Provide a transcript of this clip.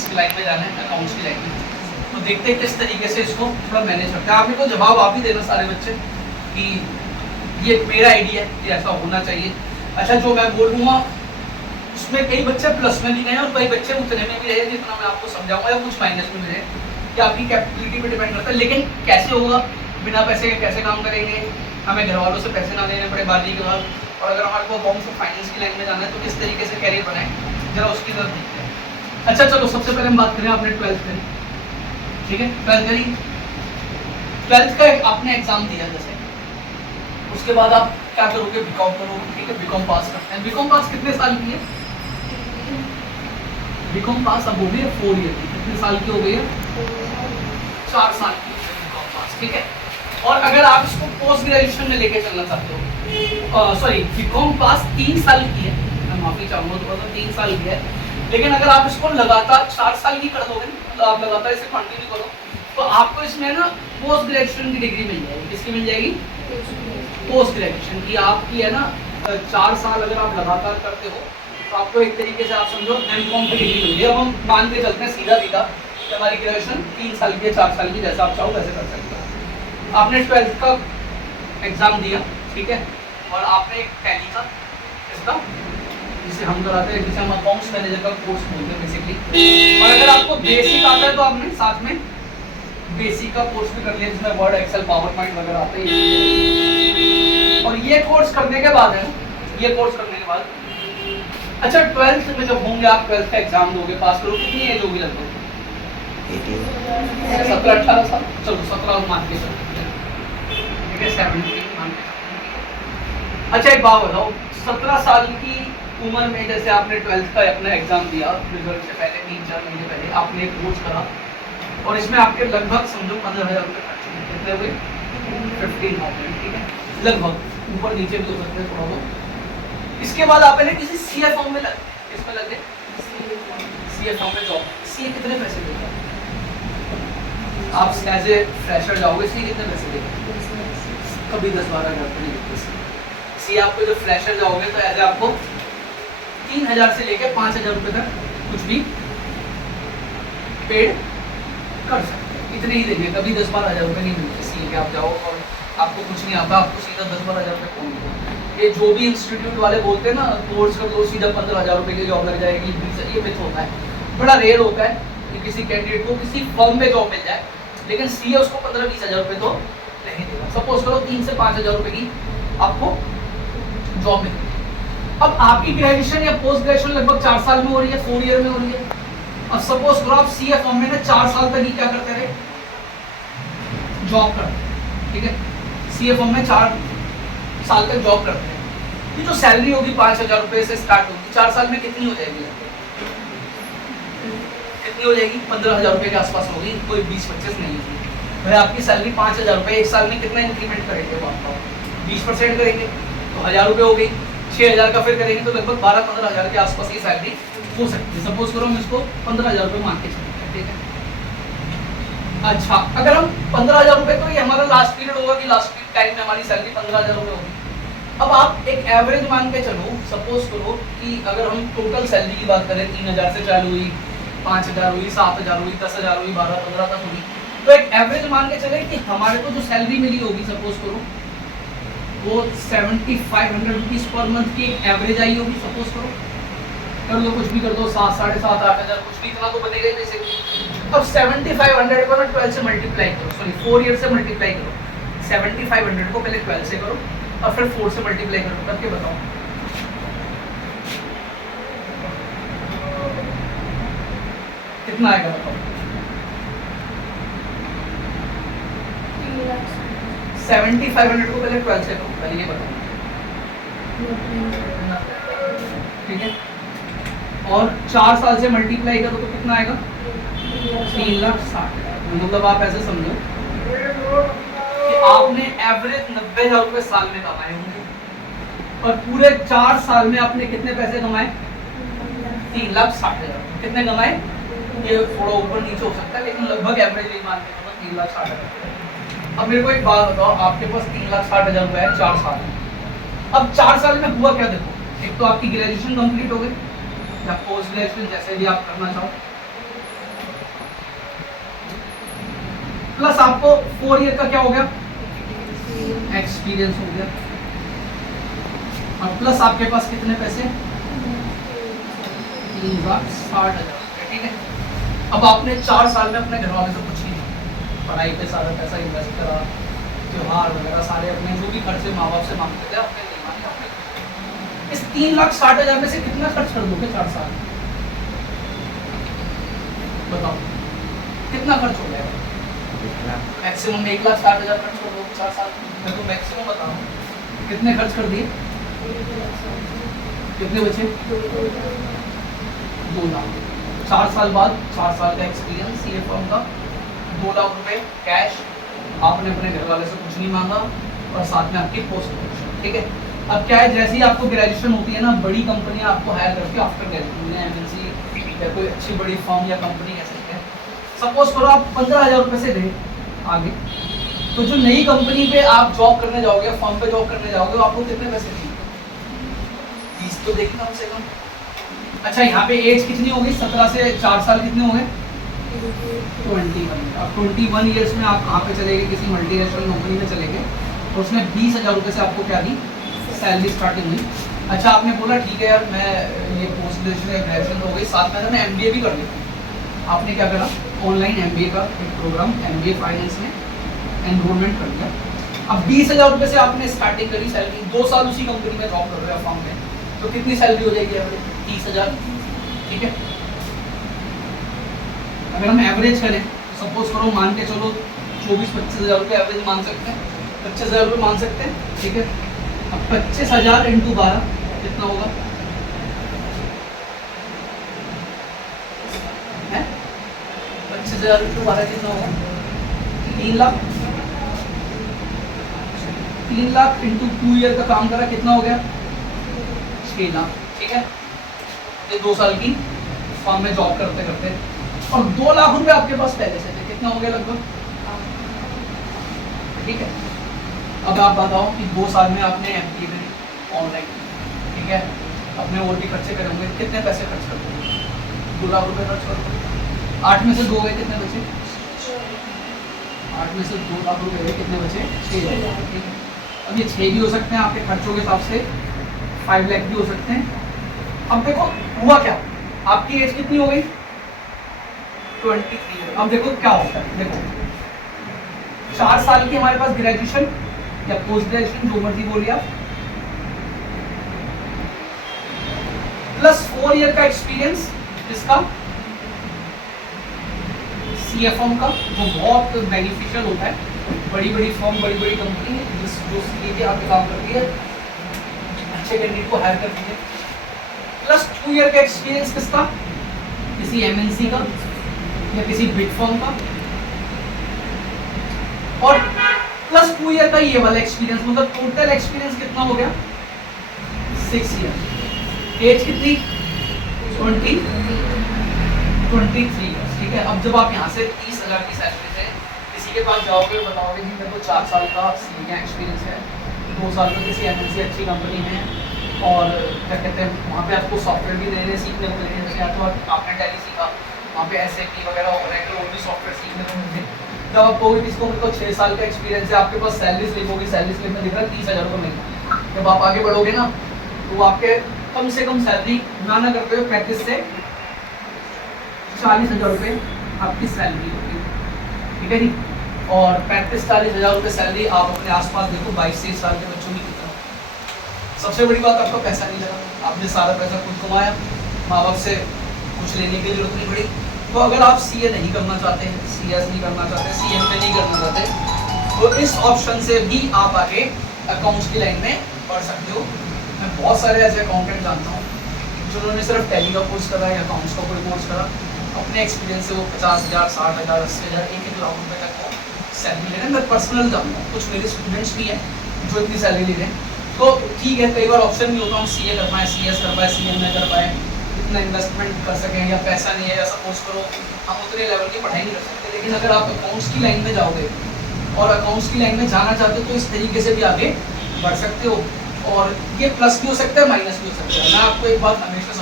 इसकी लाइन में जाना है, अकाउंट्स की लाइन में। तो देखते हैं किस तरीके से इसको थोड़ा मैनेज करते हैं। आप इनको जवाब आप ही देना सारे बच्चे कि ये मेरा आइडिया है कि ऐसा होना चाहिए। अच्छा, जो मैं बोलूँगा उसमें कई बच्चे प्लस में भी गए और कई बच्चे उतने में भी रहे जितना मैं आपको समझाऊंगा, या कुछ माइनस में भी रहे, कि आपकी कैपेबिलिटी पे डिपेंड करता है। लेकिन कैसे होगा, बिना पैसे के कैसे काम करेंगे, हमें घर वालों से पैसे ना लेने पड़े बाजी के बाद, और अगर हमारे को अकाउंट्स और फाइनेंस की लाइन में जाना है तो किस तरीके से कैरियर बनाएं, जरा उसकी तरफ देखते हैं। अच्छा चलो, सबसे पहले हम बात करें, आपने 12th करी, ठीक है, 12th करी, 12th का आपने एग्जाम दिया जैसे, उसके बाद आप क्या करोगे, बीकॉम करोगे, ठीक है, बीकॉम पास करते हैं। बीकॉम पास कितने साल की है? बीकॉम पास अब हो गई है 4 ईयर की। कितने साल की हो गई है? 4 साल की बीकॉम पास, ठीक है। और अगर आप इसको पोस्ट ग्रेजुएशन में लेके चलना चाहते हो, सॉरी, बीकॉम पास 3 साल की है, मैं माफी चाहूंगा, तो 3 साल की है, लेकिन अगर आप इसको लगातार 4 साल की कर दोगे, तो आप लगातार इसे कंटिन्यू करो, तो आपको इसमें ना पोस्ट ग्रेजुएशन की डिग्री मिल जाएगी। किसकी मिल जाएगी? पोस्ट ग्रेजुएशन की। आपकी है ना 4 साल अगर आप लगातार करते हो तो आपको एक तरीके से आप समझो एमकॉम की डिग्री मिल गई। अब हम मान के चलते हैं सीधा सीधा कि हमारी ग्रेजुएशन 3 साल की है, 4 साल की, जैसा आप चाहो वैसे कर सकते हो। आपने 12th का एग्जाम दिया, ठीक है, और आपने एक टैली का, इसका जिसे हम कराते हैं, जिसे हम अकाउंट्स मैनेजर का कोर्स बोलते हैं बेसिकली, और अगर आपको बेसिक आता है तो आपने साथ में बेसिक का कोर्स भी कर लिया, जिसमें वर्ड, एक्सेल, पावर पॉइंट वगैरह आते हैं। और ये कोर्स करने के बाद है, ये कोर्स करने के बाद, अच्छा 12th में जब होंगे आप, 12th का एग्जाम दोगे, पास करो, कितनी एज होगी लगभग? 17-18 साल, चलो 17 मान के चलो, ठीक है, 17 मान के। अच्छा एक बात बताओ, 17 साल की उम्र में जैसे आपने 12th का अपना एग्जाम दिया, रिजल्ट से पहले 3-4 महीने पहले आपने एक कोर्स करा, और इसमें आपके लगभग समझो 15,000 रुपये खर्च हुए। कितने हुए? 15,000, ठीक है, लगभग, ऊपर नीचे भी हो सकते हैं थोड़ा बहुत। इसके बाद आप किसी सीए फॉर्म में लगे, इसमें लगे सीए फॉर्म में जॉब। सीए कितने पैसे देगा? आप एज ए फ्रेशर जाओगे, सीए कितने पैसे देगा? कभी 10-12 हज़ार रुपये नहीं देते सीए। आपको जब फ्रेशर जाओगे तो एज आपको 3,000 से लेकर 5,000 रुपये तक कुछ भी पेड कर सकते हैं, इतने ही देंगे। कभी 10-12 हज़ार रुपये नहीं मिलते सीए के। आप जाओ और आपको कुछ नहीं आता, आपको सीधा 10-12 हज़ार रुपये कौन देगा? ये जो भी इंस्टीट्यूट वाले बोलते हैं ना, कोर्स कर लो सीधा 15,000 रुपये की जॉब लग जाएगी, ये मिथ होता है। बड़ा रेयर होता है कि किसी कैंडिडेट को किसी फर्म में जॉब मिल जाए, लेकिन सीए उसको 15-20 हज़ार रुपये तो नहीं देगा। सपोज करो 3 से 5 हज़ार रुपये की आपको जॉब मिल गई। अब आपकी ग्रेजुएशन या पोस्ट ग्रेजुएशन लगभग 4 साल में हो रही है, 4 ईयर में हो रही है। अब सपोज करो आप सीए फर्म में ना 4 साल तक ही क्या करते रहे, जॉब करते, ठीक है, सीए फर्म में 4 साल तक जॉब करते हैं। ये जो सैलरी होगी 5,000 रुपये से स्टार्ट होगी, 4 साल में कितनी हो जाएगी? कितनी हो जाएगी? 15,000 रुपये के आसपास होगी, कोई 20-25 नहीं होगी। भाई आपकी सैलरी 5,000 रुपये, एक साल में कितना इंक्रीमेंट करेंगे वो आपका? 20% करेंगे तो 1,000 रुपये हो गई। 6,000 का फिर करेंगे तो लगभग 12-15 हज़ार के आसपास ये सैलरी हो सकती है। सपोज करो हम इसको 15,000 रुपये मान के चलते हैं, ठीक है। अच्छा, अगर हम 15,000 रुपये, तो ये हमारा लास्ट पीरियड होगा कि लास्ट टाइम में हमारी सैलरी 15,000 रुपये होगी। अब आप एक एवरेज मान के चलो, सपोज करो कि अगर हम टोटल सैलरी की बात करें, 3,000 से चालू हुई, 5,000 हुई, 7,000 हुई, 10,000 हुई, 12-15 तक हुई, तो एक एवरेज मान के चले कि हमारे को जो सैलरी मिली होगी, सपोज करो वो 7,500 रुपीज़ पर मंथ की एक एवरेज आई होगी। सपोज करो, कर लो कुछ भी कर दो, 7, 7,500, 8,000, कुछ भी, इतना तो बनेगा ही बेसिकली। अब 7,500 को ना 12 से मल्टीप्लाई करो, सॉरी 4 ईयर से मल्टीप्लाई करो। 7,500 को पहले 12 से करो और फिर 4 से मल्टीप्लाई करो, करके बताओ कितना आएगा, बताओ। 7,500 को पहले 12 से करो, पहले ये बताओ, ठीक है। और 4 साल से मल्टीप्लाई करो तो कितना आएगा? 3,60,000। मतलब आप ऐसे समझो कि आपने एवरेज 90,000 रुपये साल में कमाए होंगे, और पूरे 4 साल में आपने कितने पैसे कमाए? 3,60,000। कितने कमाए? ये थोड़ा ऊपर नीचे हो सकता है, लेकिन लगभग एवरेज यही मान के चलो 3,60,000। अब मेरे को एक बात बताओ, आपके पास 3,60,000 रुपये है 4 साल में। अब 4 साल में हुआ क्या? देखो, एक तो आपकी ग्रेजुएशन कंप्लीट हो गई या पोस्ट ग्रेजुएशन, जैसे भी आप करना चाहो, प्लस आपको 4 ईयर का क्या हो गया, एक्सपीरियंस हो गया, और प्लस आपके पास कितने पैसे, 3,60,000, ठीक है। अब आपने 4 साल में अपने घर वाले से कुछ नहीं, पढ़ाई पे सारा पैसा इन्वेस्ट करा, त्योहार वगैरह सारे अपने जो भी खर्चे माँ बाप से मांगते थे अपने नहीं मांगे अपने। इस 3,60,000 में से कितना खर्च कर दोगे 4 साल, बताओ कितना खर्च हो जाएगा? मैक्सिमम 1,60,000 खर्च कर दोगे 4 साल में। मैं तो मैक्सिमम बता रहा हूँ, कितने खर्च कर दिए, कितने बचे, 2 लाख। 4 साल बाद, 4 साल का एक्सपीरियंस ये फर्म का, 2 लाख रुपए कैश, आपने अपने घर वाले से कुछ नहीं मांगा, और साथ में आपकी पोस्ट ग्रेजुएशन, ठीक है। अब क्या है, जैसे ही आपको ग्रेजुएशन होती है ना, बड़ी कंपनियां आपको हायर करती है आफ्टर ग्रेजुएशन, एमएनसी या कोई अच्छी बड़ी फर्म या कंपनी कह सकते हैं। सपोज करो आप 15,000 रुपये से गए आगे, तो जो नई कंपनी पे आप जॉब करने जाओगे, फर्म पे जॉब करने जाओगे, तो आपको कितने पैसे देंगे, 30 तो देगी कम से कम। अच्छा, यहाँ पे एज कितनी होगी, 17 से 4 साल कितने हो गए, 21। अब 21 ईयर्स में आप कहाँ पे चले गए, किसी मल्टीनेशनल कंपनी में चले गए, तो उसने 20,000 रुपये से आपको क्या दी, सैलरी स्टार्टिंग हुई। अच्छा, आपने बोला ठीक है यार, मैं ये पोस्ट ग्रेजुएशन या ग्रेजुएशन हो गई, साथ में मैं MBA भी कर लेता हूँ। आपने क्या करा, ऑनलाइन MBA का एक प्रोग्राम, MBA फाइनेंस में एनरोलमेंट कर दिया। अब 20,000 रुपये से आपने स्टार्टिंग करी सैलरी, 2 साल उसी कंपनी में जॉब कर रहे हो फर्म में, तो कितनी सैलरी हो जाएगी एवरेज, 30,000, ठीक है। अगर हम एवरेज करें, सपोज करो मान के चलो 24-25,000 रुपये एवरेज मान सकते हैं, 25,000 रुपये मान सकते हैं, ठीक है। अब 25,000 इंटू 12 कितना होगा, है 25,000 इंटू 12 कितना होगा, 3 लाख। 3 लाख इंटू 2 ईयर का काम करा, कितना हो गया, 6 लाख, ठीक है। ये 2 साल की फर्म में जॉब करते करते, और 2 लाख रुपए आपके पास पहले से थे, कितना हो गया लगभग, ठीक है। अब आप बताओ कि 2 साल में आपने MBA करी ऑनलाइन, ठीक है, अपने और भी खर्चे करे होंगे, कितने पैसे खर्च कर दोगे, 2 लाख रुपए खर्च कर दोगे। 8 में से 2 गए, कितने बचे, 8 में से 2 लाख रुपए गए, कितने बचे, 6 लाख, ठीक है। अब ये 6 भी हो सकते हैं आपके खर्चों के हिसाब से, 5 लाख भी हो सकते हैं। अब देखो हुआ क्या, आपकी एज कितनी हो गई, 23। अब देखो क्या होता है, देखो 4 साल की हमारे पास ग्रेजुएशन या पोस्ट ग्रेजुएशन जो मर्जी बोलिए आप, प्लस 4 ईयर का एक्सपीरियंस, जिसका CFM का, जो बहुत बेनिफिशियल होता है। बड़ी बड़ी फर्म, बड़ी बड़ी कंपनी जो CA के आगे काम करती है, अच्छे कैंडिडेट को हायर करती है। प्लस 2 ईयर का एक्सपीरियंस किसका, किसी MNC का या किसी बिग फर्म का, और प्लस 2 ईयर का ये वाला एक्सपीरियंस, मतलब टोटल एक्सपीरियंस कितना हो गया, 6 ईयर। एज कितनी, 23 ईयर्स, ठीक है। अब जब आप यहाँ से 30,000 की सैलरी से किसी के पास जाओगे, बताओगे कि मेरे को 4 साल का CA का एक्सपीरियंस है, 2 साल का किसी MNC अच्छी कंपनी है, और क्या कहते हैं वहाँ पे आपको सॉफ्टवेयर भी नए नए सीखने को मिलेंगे, जैसे या तो आपने टैली सीखा, वहाँ पे SAP वगैरह और भी सॉफ्टवेयर सीखने को मिलते हैं। जब आप कहोगे किसको मेरे को 6 साल का एक्सपीरियंस है, आपके पास सैलरी स्लिप होगी, सैलरी स्लिप में लिख रहा है 30,000 रुपये महीना। जब आप आगे बढ़ोगे ना, तो आपके कम से कम सैलरी ना करते हुए 35 से 40,000 रुपये आपकी सैलरी होगी, ठीक है जी। और 35-40,000 रुपये सैलरी आप अपने आसपास देखो 22-23 साल के बच्चों की कितना। सबसे बड़ी बात, आपका पैसा नहीं लगा, आपने सारा पैसा खुद कमाया, माँ बाप से कुछ लेने की जरूरत नहीं पड़ी। तो अगर आप CA नहीं करना चाहते हैं, CS नहीं करना चाहते, CMA नहीं करना चाहते, तो इस ऑप्शन से भी आप आगे अकाउंट्स की लाइन में बढ़ सकते हो। मैं बहुत सारे ऐसे अकाउंटेंट जानता हूँ जिन्होंने सिर्फ टैली का कोर्स करा या अकाउंट्स का कोई कोर्स करा, अपने एक्सपीरियंस से वो 50,000, 60,000, 80,000, 1-1 लाख रुपये तक वो सैलरी ले रहे हैं। मैं पर्सनल जानता हूँ, कुछ मेरे स्टूडेंट्स भी हैं जो इतनी सैलरी ले रहे हैं। तो ठीक है, कई बार ऑप्शन नहीं होता हम CA कर पाएँ, CS कर पाएँ, CMA कर पाएँ, इतना इन्वेस्टमेंट कर सकें, या पैसा नहीं है, या सपोज करो हम उतने लेवल की पढ़ाई नहीं कर सकते। लेकिन अगर आप अकाउंट्स की लाइन में जाओगे और अकाउंट्स की लाइन में जाना चाहते हो, तो इस तरीके से भी आगे बढ़ सकते हो। और ये प्लस भी हो सकता है, माइनस भी हो सकता है। मैं आपको एक बात हमेशा